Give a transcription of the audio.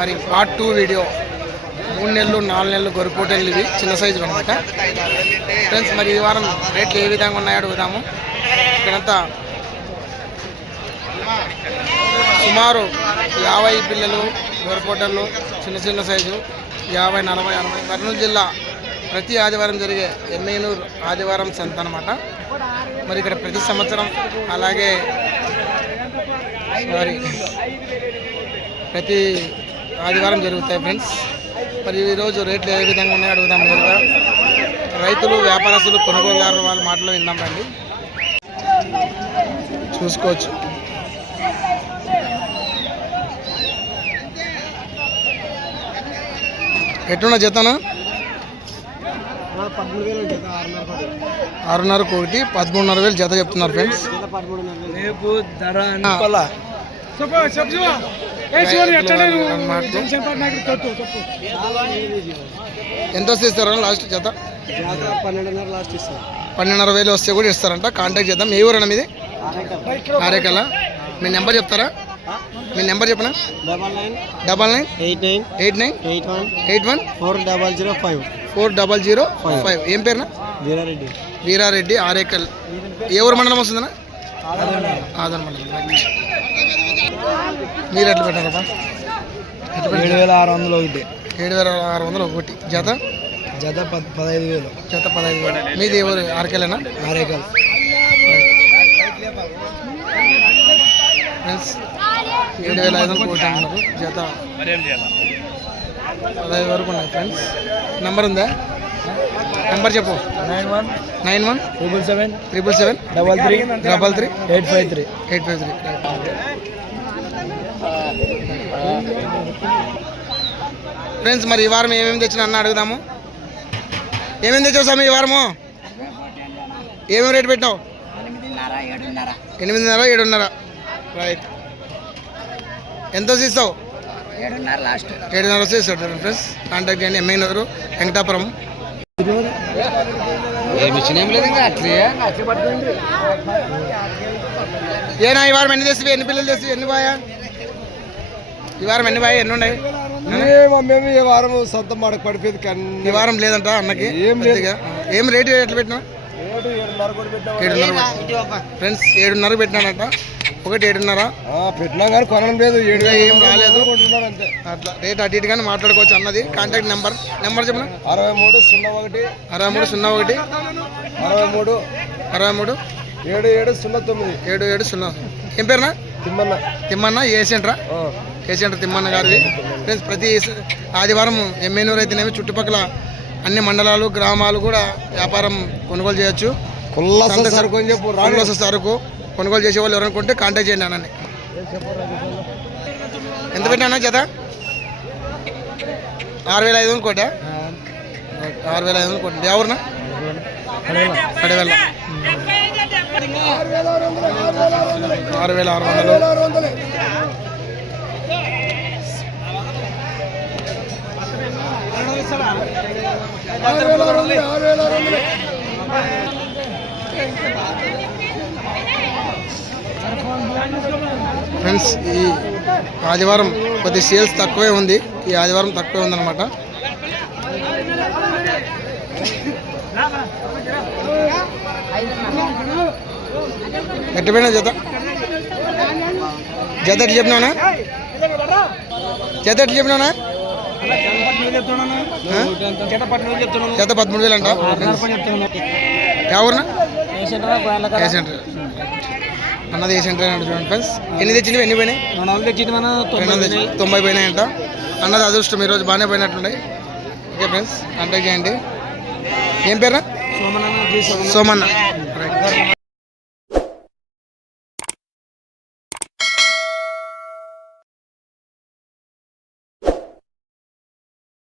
మరి part two video మూడు నెలలు నాలుగు నెలలు గొరిపోటెళ్ళు ఇవి చిన్న సైజు అనమాట ఫ్రెండ్స్ మరి ఈ వారం రేట్లు ఏ విధంగా ఉన్నాయో అడుగుదాము. ఇక్కడంతా సుమారు యాభై పిల్లలు గొరపోటలు చిన్న చిన్న సైజు యాభై నలభై అరవై. కర్నూలు జిల్లా ప్రతి ఆదివారం జరిగే ఎమ్మెనూరు ఆదివారం సంత అనమాట మరి ఇక్కడ ప్రతి సంవత్సరం అలాగే మరి ప్రతి ఆదివారం జరుగుతాయి ఫ్రెండ్స్ మరి ఈరోజు రేట్లు ఏ విధంగా ఉన్నాయో అడుగుదాం నేరుగా రైతులు వ్యాపారస్తులు కొనుగోలుదారులు వాళ్ళ మాటలు విందాం రండి. చూసుకోవచ్చు. ఎట్టున్న జతను? పదమూడు వేలు ఉంటుంది ఆరున్నర ఒకటి పదమూడున్నర వేలు జత చెప్తున్నారు ఫ్రెండ్స్ రేపు ధర. ఎంత వస్తే ఇస్తారా లాస్ట్ జత జాతర పన్నెండున్నర లాస్ట్ ఇస్తాం పన్నెండున్నర వేలు వస్తే కూడా ఇస్తారంట. కాంటాక్ట్ చేద్దాం. ఏ ఊరన్నా మీది? ఆరేకల. మీ నెంబర్ చెప్తారా? మీ నెంబర్ చెప్పనా? Double nine double nine eight nine eight nine eight one eight one four double zero five four double zero five. ఏం పేరునా? వీరారెడ్డి. వీరారెడ్డి ఆరేకల్. ఏ ఊరు మండలం వస్తుందన్నా? ఆదర్ మండలం. మీరు ఎట్లా ఎట్లా ఏడు వేల ఆరు వందలు ఒకటి. ఏడు వేల ఆరు వందలు ఒకటి. జత? జత పద్ పదహైదు వేలు. జత పదహైదు వేలు. మీది ఎవరు? ఆర్కెలేనా? ఆరేకల్. ఫ్రెండ్స్ ఏడు వేల ఐదు వందలు ఒకటి అన్నారు. జత పదహైదు వరకు ఉన్నాయి ఫ్రెండ్స్. నెంబర్ ఉందా? నెంబర్ చెప్పు. Nine one? Nine one triple seven triple seven double three double three eight five three eight five three friends మరి ఈ వారం ఏమేమి తెచ్చినా అన్న అడుగుదాము. ఏమేమి తెచ్చావు స్వామి ఈ వారము? ఏమేమి రేట్ పెట్టినావు? ఎనిమిదిన్నర ఏడున్నర. రైట్ ఎంత ఇస్తావు ఏడున్నర ఇస్తాడు ఫ్రెండ్స్. కాంటాక్ట్ చేయండి ఎంఐ నగరు వెంకటాపురం. ఏనా ఈ వారం ఎన్ని తెస్తావి ఎన్ని పిల్లలు తెస్తావి ఎన్ని బాయా ఈ వారం ఎన్ని బాయా ఎన్ని ఉన్నాయి? మేము ఈ వారం సొంత మాడకు పడిపోయింది కానీ ఈ వారం లేదంట అన్నకి ఏం లేదు. కొద్దిగా. ఏం రేటు ఎట్లా పెట్టినా ఏడు? ఏడున్నర ఫ్రెండ్స్ ఏడున్నర పెట్టినాడంట. ఒకటి ఏడున్నర. పెట్టినా కానీ కొనడం లేదు. ఏడు ఇంకా ఏం రాలేదు. అట్లా. రేట్ అటు ఇటుగానే మాట్లాడుకోవచ్చు అన్నది. కాంటాక్ట్ నెంబర్ నెంబర్ చెప్పిన? అరవై మూడు సున్నా ఒకటి అరవై మూడు సున్నా ఒకటి అరవై మూడు అరవై మూడు ఏడు ఏడు సున్నా తొమ్మిది ఏడు ఏడు సున్నా. ఏం పేరునా? తిమ్మన్న. తిమ్మన్న ఏ సెంటరా? ఆ. ఏ సెంటర్ తిమ్మన్న గారిది? ఫ్రెండ్స్ ప్రతి ఆదివారం ఎమ్మెనూరు అయితేనేమి చుట్టుపక్కల అన్ని మండలాలు గ్రామాలు కూడా వ్యాపారం కొనుగోలు చేయొచ్చు. సరుకు అని చెప్పు సరుకు కొనుగోలు చేసే వాళ్ళు ఎవరనుకుంటే కాంటాక్ట్ చేయండి అన్నని. ఎంత పెట్టినా జత? ఆరు వేల ఐదు వందలు కోట? ఆరు వేల ఐదు వందలు కోట. ఎవరినా ఆరు వేల ఆరు వందలు. ఫ్రెండ్స్ ఈ ఆదివారం కొద్ది సేల్స్ తక్కువే ఉంది. ఈ ఆదివారం తక్కువే ఉందన్నమాట. ఎట్టుపోయినా జత. జత ఎట్లా చెప్పినావునా జత ఎట్లా చెప్పినావునా? జత పదమూడు వేలు అంట? ఎవరునా ఏ సెంటర్? అన్నది ఏ సెంటర్ చూడండి ఫ్రెండ్స్. ఎన్ని తెచ్చినవి? ఎన్ని పోయినాయి? తొంభై పోయినాయంట అన్నది అదృష్టం ఈరోజు బాగానే పోయినట్లున్నాయి ఓకే ఫ్రెండ్స్ కాంటాక్ట్ చేయండి. ఏం పేరు సోమన్న రైట్